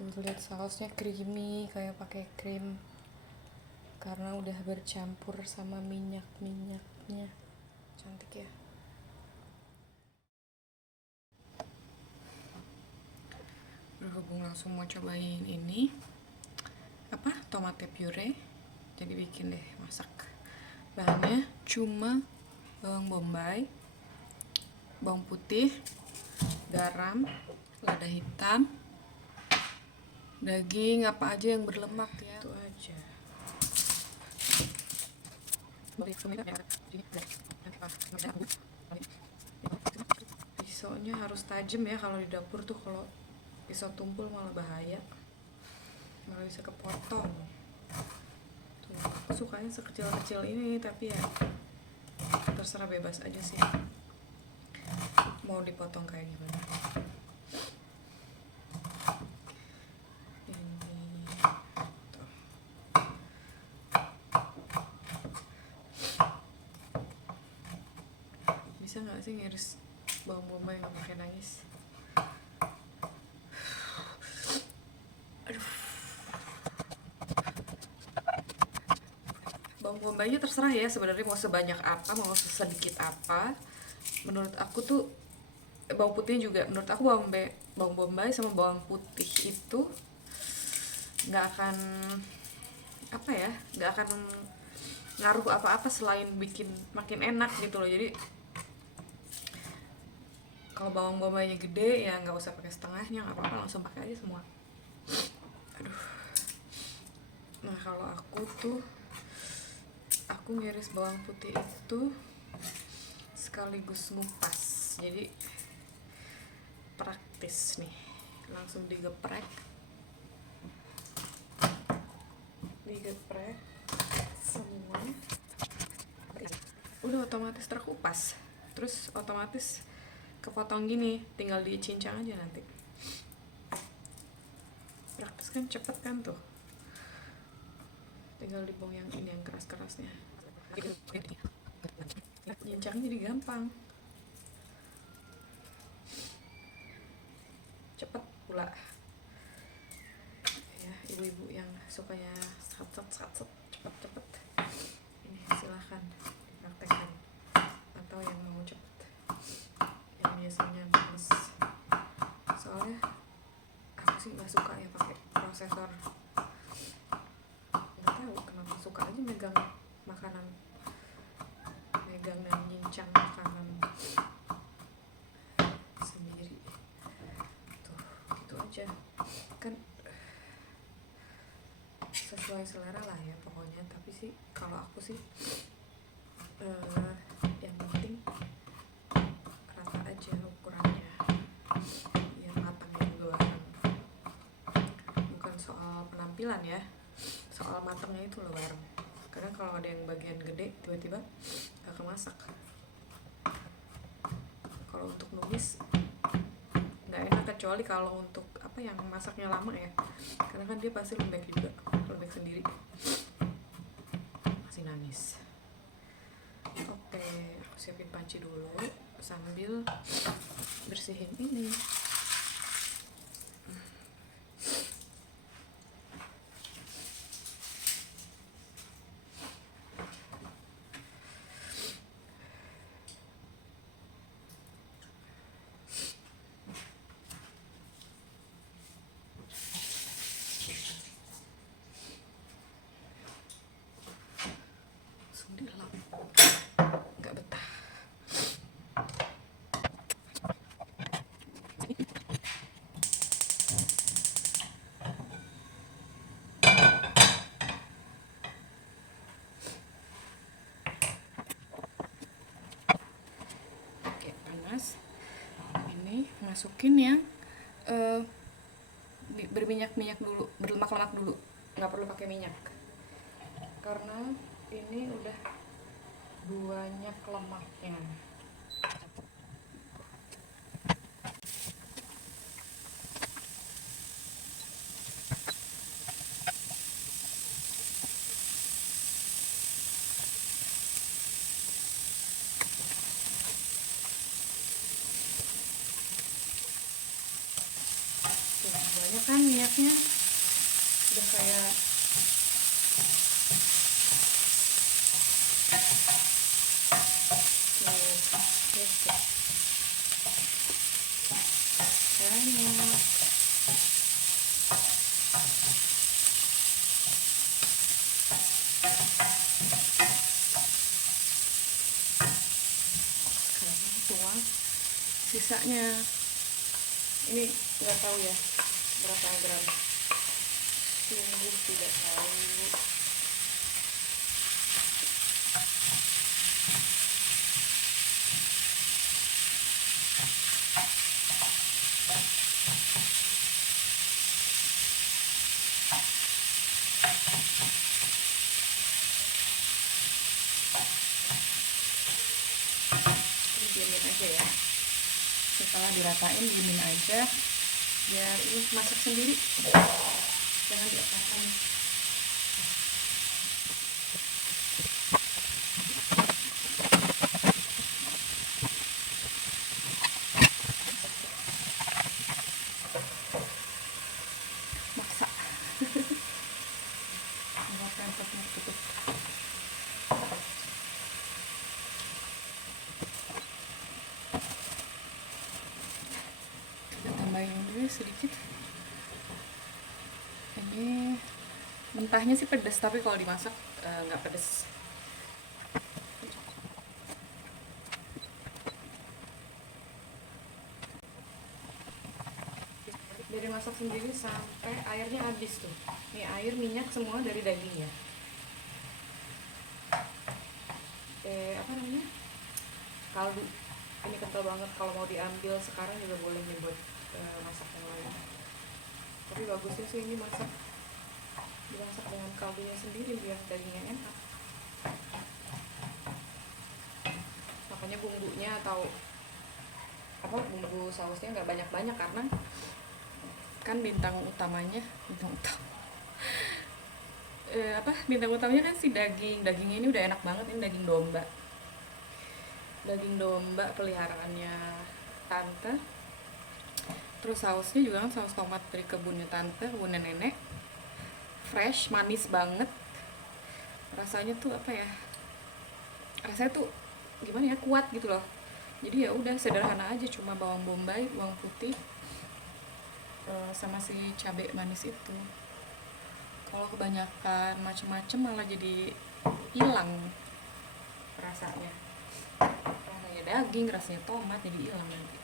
Tuh lihat sausnya creamy kayak pakai krim karena udah bercampur sama minyak-minyaknya. Cantik ya. Berhubung langsung mau cobain ini tomate puree, jadi bikin deh masak. Bahannya cuma bawang bombay, bawang putih, garam, lada hitam, daging apa aja yang berlemak ya, itu aja. Pisaunya harus tajam ya kalau di dapur tuh, kalau pisau tumpul malah bahaya, malah bisa kepotong. Tuh, aku sukanya sekecil-kecil ini, tapi ya terserah, bebas aja sih mau dipotong kayak gimana. Bisa nggak sih ngiris bawang bombay nggak pakai nangis? Aduh. Bawang bombaynya terserah ya sebenarnya, mau sebanyak apa, mau sedikit apa. Menurut aku tuh bawang putih juga, menurut aku bawang bombay sama bawang putih itu nggak akan nggak akan ngaruh apa-apa selain bikin makin enak gitu loh. Jadi kalau bawang bombaynya gede ya nggak usah pakai setengahnya, nggak apa-apa, langsung pakai aja semua. Aduh. Nah kalau aku ngiris bawang putih itu sekaligus ngupas, jadi praktis nih, langsung digeprek semua, udah otomatis terkupas, terus otomatis kepotong gini, tinggal dicincang aja nanti. Praktis kan, cepet kan tuh, tinggal dibuang yang ini, yang keras-kerasnya, nyincangnya jadi gampang, cepet pula ya. Ibu-ibu yang sukanya satset cepet ini silahkan dipraktekkan, atau yang mau cepet, yang biasanya males. Soalnya aku sih nggak suka ya pakai prosesor, nggak tahu kenapa, suka aja megang makanan, megang dan nyincang makanan sendiri tuh, gitu aja kan, sesuai selera lah ya pokoknya. Tapi sih kalau aku sih yang penting rata aja ukurannya, biar matangnya juga bareng. Bukan soal penampilan ya, soal matangnya itu loh bareng. Karena kalau ada yang bagian gede tiba-tiba gak kemasak. Kalau untuk numis nggak enak, kecuali kalau untuk yang masaknya lama ya, karena kan dia pasti lembek juga, lembek sendiri, masih nangis. Oke, aku siapin panci dulu sambil bersihin ini. Nggak betah. Oke, panas. Ini masukin yang berminyak-minyak dulu, berlemak-lemak dulu, nggak perlu pakai minyak karena ini udah banyak lemaknya. Banyak kan minyaknya udah kayak gitu banyak. Sekarang tuang sisanya. Ini nggak tahu ya berapa gram, sungguh tidak tahu. Ini diamin aja ya, setelah diratain diamin aja biar ini masak sendiri, jangan diapakan. Maksa nggak pempek mau tutup. Kita tambahin dulu sedikit. Ini mentahnya sih pedas, tapi kalau dimasak nggak pedas. Dari masak sendiri sampai airnya habis tuh. Nih air minyak semua dari dagingnya. Apa namanya? Kaldu. Ini kental banget, kalau mau diambil sekarang juga boleh nih buat masak yang lain. Tapi bagusnya sih ini dimasak dengan kaldunya sendiri biar dagingnya enak. Makanya bumbunya atau bumbu sausnya nggak banyak-banyak karena kan bintang utamanya kan si dagingnya ini udah enak banget. Ini daging domba peliharaannya tante. Terus sausnya juga kan saus tomat dari kebunnya nenek, fresh, manis banget. Rasanya tuh rasanya tuh gimana ya, kuat gitu loh. Jadi ya udah sederhana aja, cuma bawang bombay, bawang putih, sama si cabai manis itu. Kalau kebanyakan macem-macem malah jadi hilang rasanya daging, rasanya tomat, jadi hilang nanti.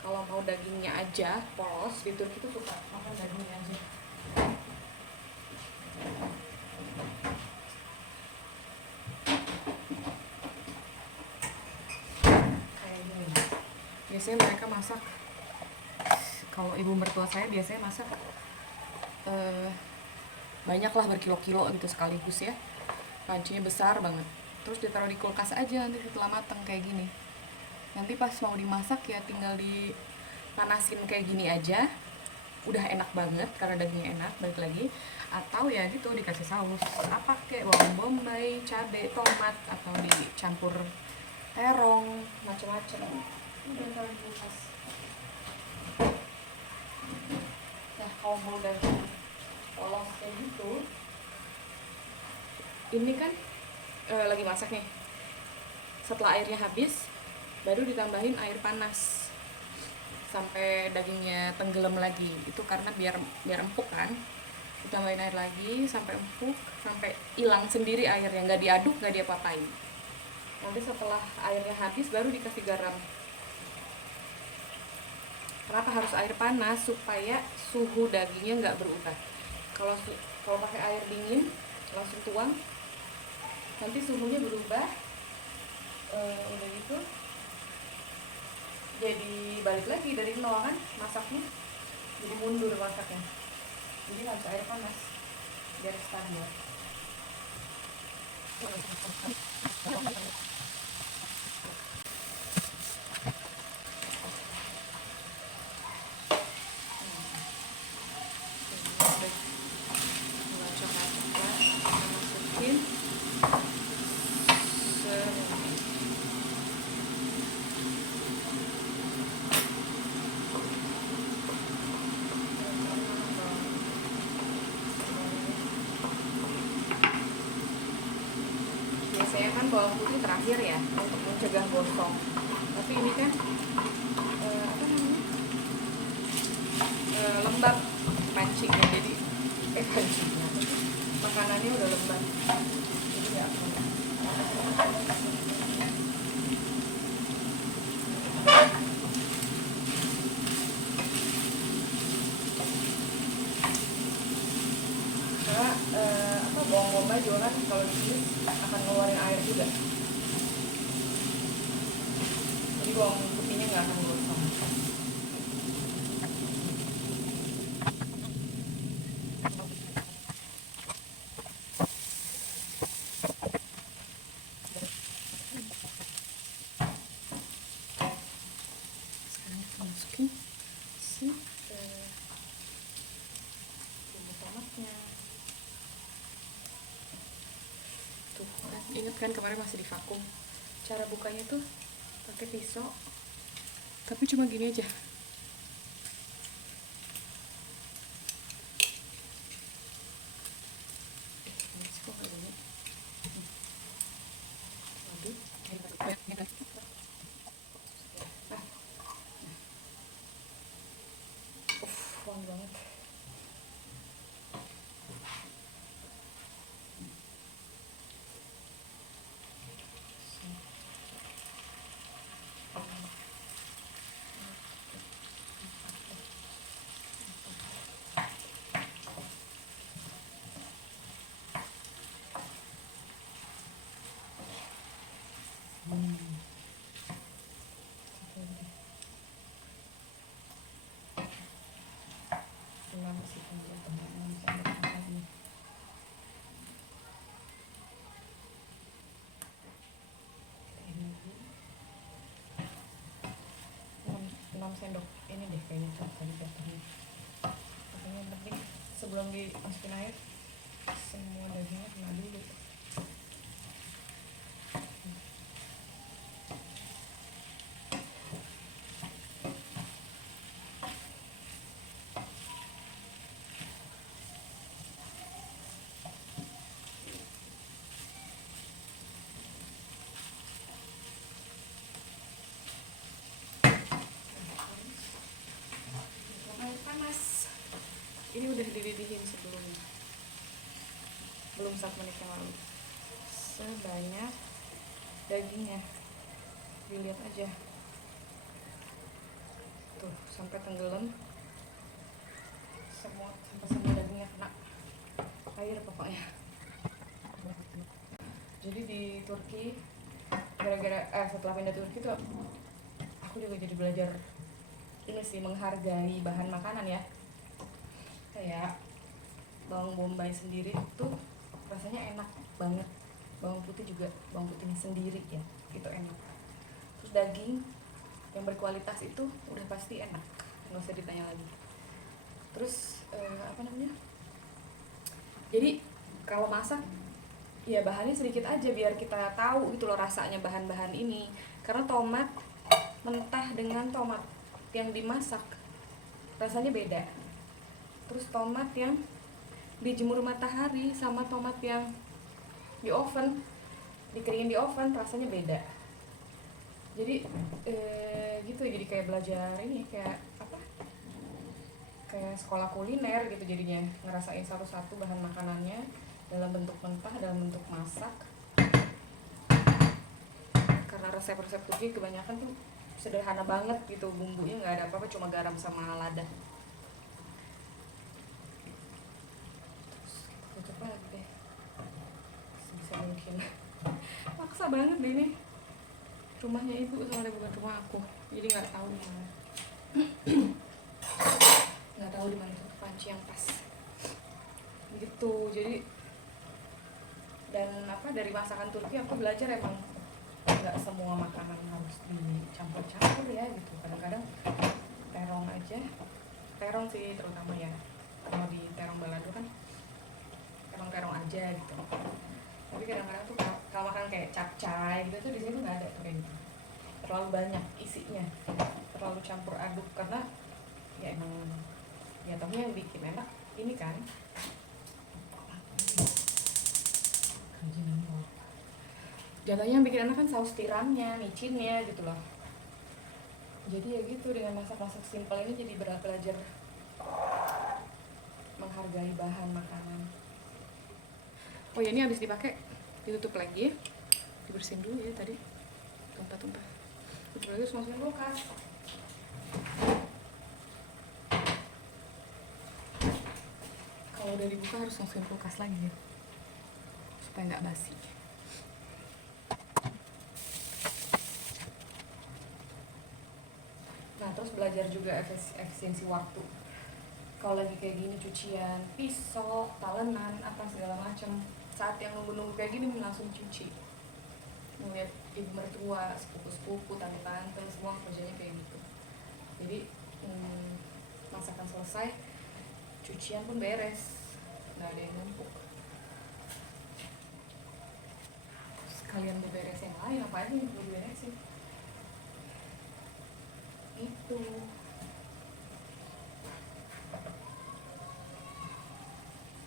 Kalau mau dagingnya aja polos, di Turki tuh suka makan dagingnya aja. Kayak gini. Biasanya mereka masak, kalau ibu mertua saya biasanya masak banyak lah, berkilo-kilo gitu sekaligus ya. Pancinya besar banget, terus ditaruh di kulkas aja nanti setelah matang kayak gini. Nanti pas mau dimasak ya tinggal dipanasin kayak gini aja, udah enak banget karena dagingnya enak. Balik lagi, atau ya gitu dikasih saus apa kayak bawang bombay, cabai, tomat, atau dicampur terong, macam-macam. Udah taruh di kulkas. Nah kalau mau daging polos kayak gitu, ini kan lagi masak nih. Setelah airnya habis, baru ditambahin air panas sampai dagingnya tenggelam lagi. Itu karena biar empuk kan. Ditambahin air lagi sampai empuk, sampai hilang sendiri airnya, nggak diaduk, nggak diapa-apain. Nanti setelah airnya habis baru dikasih garam. Kenapa harus air panas? Supaya suhu dagingnya nggak berubah. Kalau pakai air dingin langsung tuang, nanti suhunya berubah. Udah gitu jadi balik lagi dari nol kan masaknya, jadi mundur masaknya. Jadi harus air panas biar standar. bawang putih terakhir ya untuk mencegah gosong. Tapi ini kan apa namanya, lembab pancingnya, jadi pancingnya makanannya udah lembab, jadi nggak akan. Karena bawang bombay juga kan kalau ditumis akan ngeluarin air juga, jadi bawang putihnya nggak akan gosong. Sekarang kita masukin si bumbu tomatnya. Tuh kan, inget kan kemarin masih di vakum. Cara bukanya tuh pakai pisau, tapi cuma gini aja. Wangi banget. Masih panjang teman-teman, bisa ada lagi. 6 sendok ini deh kayaknya tadi jatuhnya. Makanya yang penting sebelum dimasukin air semua dagingnya kena dulu. Ini udah dididihin sebelumnya, belum 1 menit yang lalu. Sebanyak dagingnya, dilihat aja tuh sampai tenggelam semua, sampai semua dagingnya kena air pokoknya. Jadi di Turki, gara-gara setelah pindah Turki tuh aku juga jadi belajar ini sih, menghargai bahan makanan ya. Kayak bawang bombay sendiri tuh rasanya enak banget, bawang putih juga, bawang putihnya sendiri ya, itu enak. Terus daging yang berkualitas itu udah pasti enak, nggak usah ditanya lagi. Terus apa namanya, jadi kalau masak ya bahannya sedikit aja biar kita tahu gitu loh rasanya bahan-bahan ini. Karena tomat mentah dengan tomat yang dimasak rasanya beda. Terus tomat yang dijemur matahari sama tomat yang di oven, dikeringin di oven, rasanya beda. Jadi gitu, jadi kayak belajar ini, kayak apa, kayak sekolah kuliner gitu jadinya, ngerasain satu-satu bahan makanannya dalam bentuk mentah, dalam bentuk masak. Karena resep-resep Turki kebanyakan tuh sederhana banget gitu, bumbunya nggak ada apa-apa, cuma garam sama lada. Tutup lagi deh sebisa mungkin. Maksa banget deh ini, rumahnya ibu soalnya bukan rumah aku, jadi nggak tahu di mana. Nggak tahu di mana tuh panci yang pas gitu. Jadi dan apa, dari masakan Turki aku belajar emang nggak semua makanan harus dicampur-campur ya gitu. Kadang-kadang terong aja, terong sih terutama ya, kalau di terong balado kan terong aja gitu. Tapi kadang-kadang tuh kalau makan kayak capcay gitu tuh di sini tuh nggak ada tuh kayak gitu, terlalu banyak isinya, terlalu campur aduk. Karena ya emang ya tohnya yang bikin enak ini kan Jatuhnya yang bikin enak kan saus tiramnya, micinnya gitu loh. Jadi ya gitu, dengan masak-masak simpel ini jadi belajar menghargai bahan makanan. Oh ya, ini habis dipakai ditutup lagi, dibersihin dulu ya tadi tumpah-tumpah. Tutup lagi, terus masukin kulkas. Kalau udah dibuka harus masukin kulkas lagi ya, supaya nggak basi. Nah, terus belajar juga efisiensi waktu. Kalau lagi kayak gini cucian, pisau, talenan, apa segala macam, saat yang nunggu-nunggu kayak gini langsung cuci. Ngeliat ibu mertua, sepupu-sepupu, tante-tante, semua kerjanya kayak gitu. Jadi masakan selesai, cucian pun beres, nggak ada yang numpuk. Sekalian beberes yang lain, apa aja yang perlu diberesin. Itu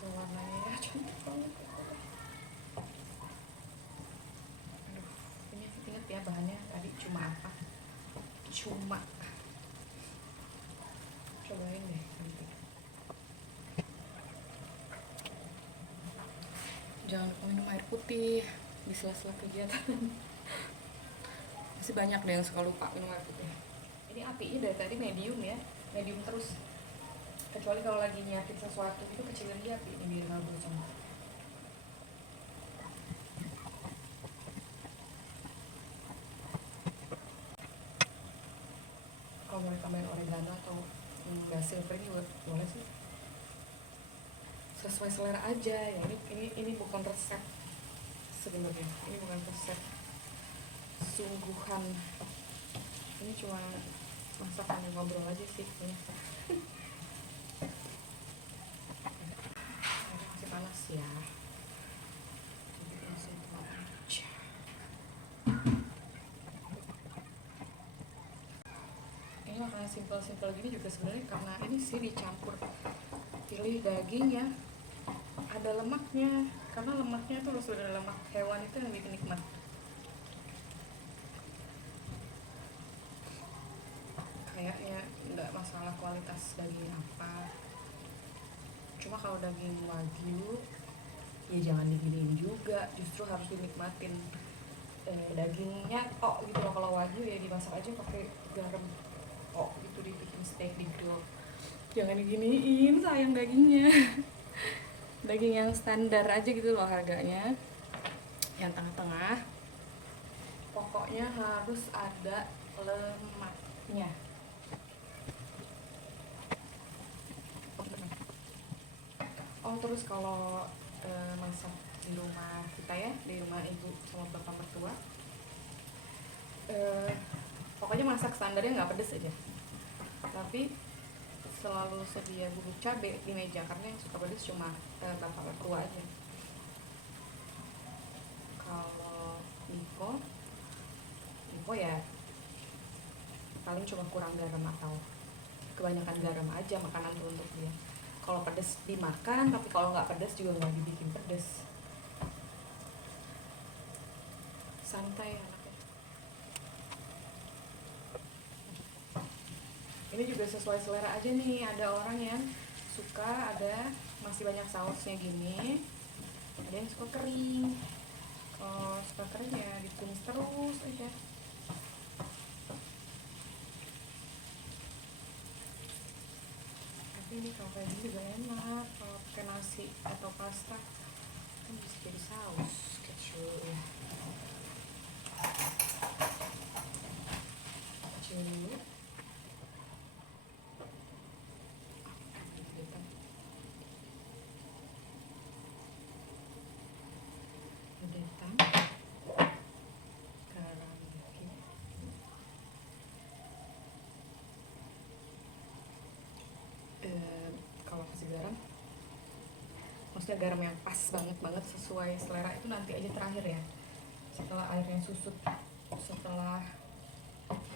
tuh warnanya ya cantik banget. Aduh, ini inget ya bahannya tadi cuma apa? Cuma cobain deh nanti. Jangan lupa minum air putih di sela-sela kegiatan. Masih banyak deh yang suka lupa minum air putih. Ini apinya dari tadi medium ya, medium terus. Kecuali kalau lagi nyiapin sesuatu itu kecilin dia api ini biar nggak gosong. Kalau mau tambahin oregano atau basil kering juga boleh sih. Sesuai selera aja ya. Ini bukan resep sebenarnya. Ini bukan resep sungguhan. Ini cuma masakan ngobrol aja sih ini. Masih panas ya. Jadi langsung tuang aja. Ini makanan simpel-simpel gini juga sebenarnya karena ini sih dicampur. Pilih daging ya ada lemaknya, karena lemaknya tuh harus ada lemak hewan, itu yang bikin nikmat. Kayaknya nggak masalah kualitas daging apa, cuma kalau daging wagyu ya jangan diginiin juga, justru harus dinikmatin. Dagingnya tok gitu loh. Kalau wagyu ya dimasak aja pakai garam tok gitu, dibikin steak di grill. Jangan diginiin, sayang dagingnya. Daging yang standar aja gitu loh harganya, yang tengah-tengah. Pokoknya harus ada lemaknya. Oh terus kalau masak di rumah kita ya, di rumah ibu sama bapak mertua, pokoknya masak standarnya nggak pedes aja. Tapi selalu sedia bubuk cabai di meja, karena yang suka pedes cuma bapak mertua aja. Kalau Niko ya paling cuma kurang garam atau kebanyakan garam aja makanan tuh untuk dia. Kalau pedes dimakan, tapi kalau nggak pedes juga nggak dibikin pedes. Santai anaknya. Ini juga sesuai selera aja nih. Ada orang yang suka ada masih banyak sausnya gini, ada yang suka kering. Kalau suka kering ya ditumis terus aja. Tapi ini kalau kayak gini juga enak. Kalau pakai nasi atau pasta kan bisa jadi saus kecil ya. Kecil dulu. Detan, garam dikit. Kalau kasih garam, maksudnya garam yang pas banget sesuai selera itu nanti aja terakhir ya, setelah airnya susut, setelah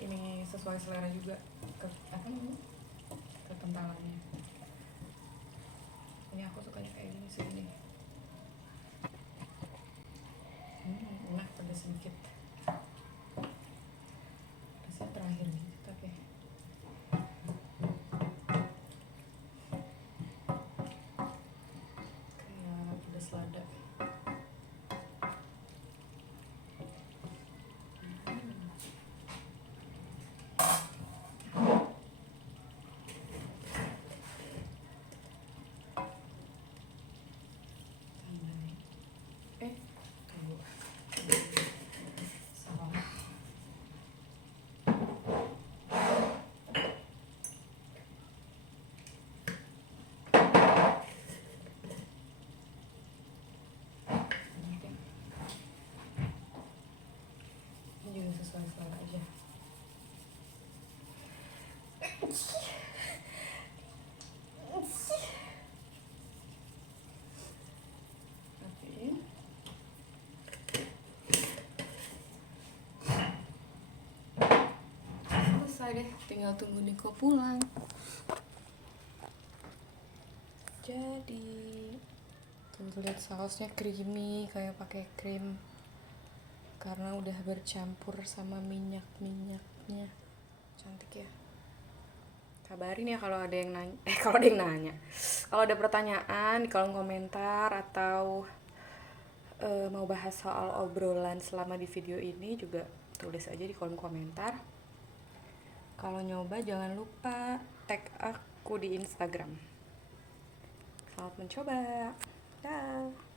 ini sesuai selera juga kekentalannya. Ini aku sukanya kayak gini sih ini. Enak pedesnya. deh, tinggal tunggu Niko pulang. Jadi tuh lihat sausnya creamy kayak pakai krim karena udah bercampur sama minyak-minyaknya. Cantik ya. Kabarin ya kalau ada yang nanya, kalau ada pertanyaan di kolom komentar atau mau bahas soal obrolan selama di video ini juga tulis aja di kolom komentar. Kalau nyoba jangan lupa tag aku di Instagram. Selamat mencoba. Dah.